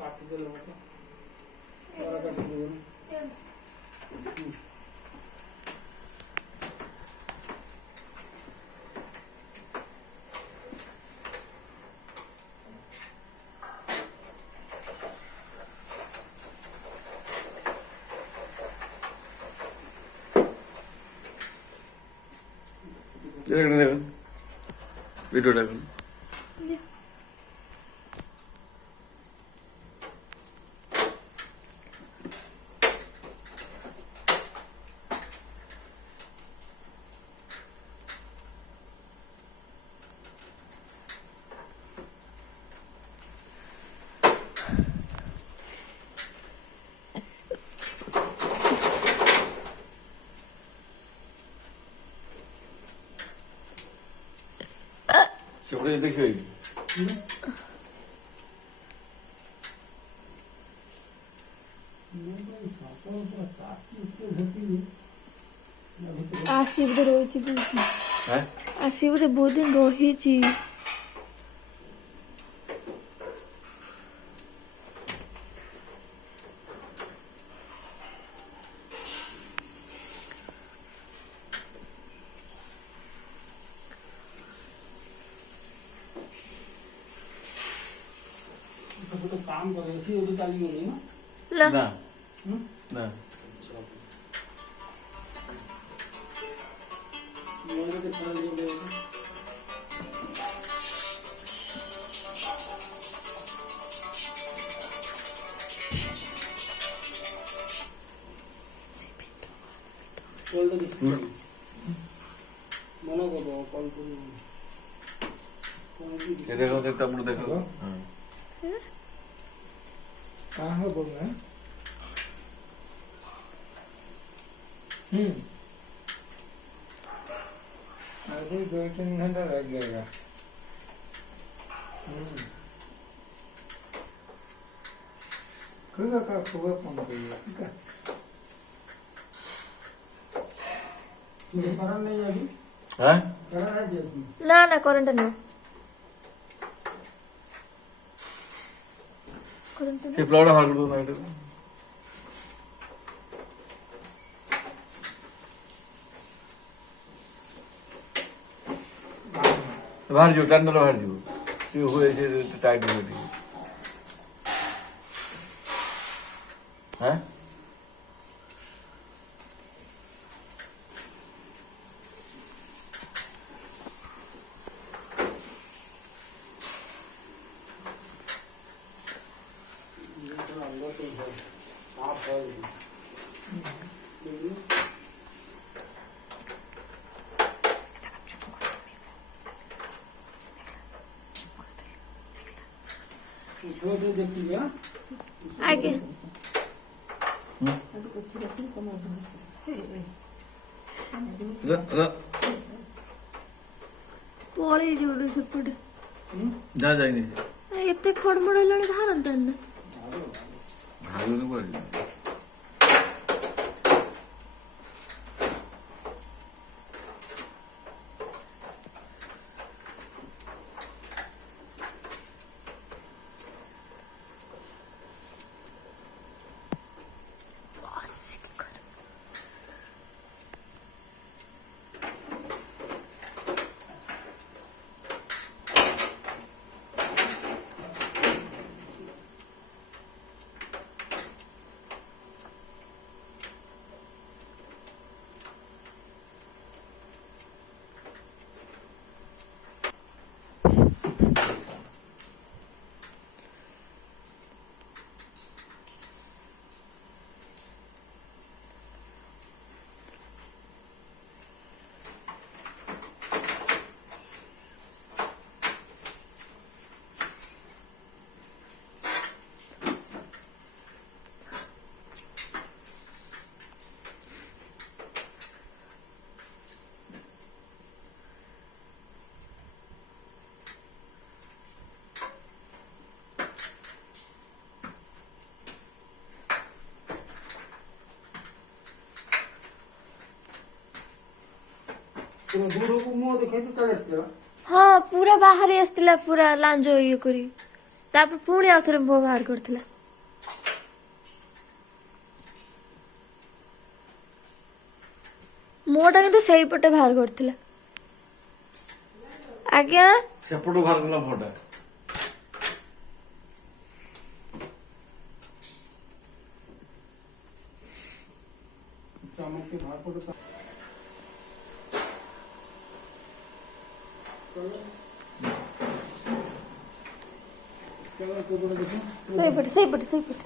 କାଟିଦେଲେ ମତେ କାଟିଦେବନି। ভিডিওটা এখন সেগুলো দেখে ଆସି ବୋଧେ ରହିଛି ଆସି ବୋଧେ ବହୁତ ଦିନ ରହିଛି। तो काम करे इसी वो तो चालू नहीं ना ला না না मोबाइल के साथ जो दे बोल दो किसी मना करो कॉल करो ये देखो देखो मुड़ देखो हाँ कहाँ है बोल रहे हैं अभी 2-3 घंटा लग जाएगा। कल का सुबह फोन करिएगा ठीक है। करंट नहीं है अभी हाँ करंट है जी अभी ନା ନା କରେଣ୍ଟ ନୁହଁ କରେଣ୍ଟ ସେ ପ୍ଲଗଟା ବାହାର କରିଦେବୁ ନା ଏଇଟା ବାହାରି ଯିବ ଟାଣ୍ଡର ବାହାରି ଯିବ ସେ ହୁଏ ସେ ଟାଇଟ୍ ହୁଏ ଟିକେ ହଁ देखिए ଆଜ୍ଞା ପଳେଇଛି ବୋଧେ ସେପଟେ ଯା ଯାଇନି ଏତେ ଖଡମଡ ହେଲାଣି ବାହାରନ୍ତାନି ନା ବାହାରୁନି କୁଆଡେ ହଁ ପୁରା ବାହାରି ଆସିଥିଲା ପୁରା ଲାଞ୍ଜ ଇଏ କରି ତାପରେ ପୁଣି ଆଉ ଥରେ ମୁହଁ ବାହାର କରିଥିଲା। ମୁହଁଟା କିନ୍ତୁ ସେଇପଟେ ବାହାର କରିଥିଲା। ଆଜ୍ଞା ସେପଟୁ ବାହାର କଲା ମୁହଁଟା। ଚାମଚ ବାହାର ପଟେ ସେଇପଟେ ସେଇପଟେ ସେଇପଟେ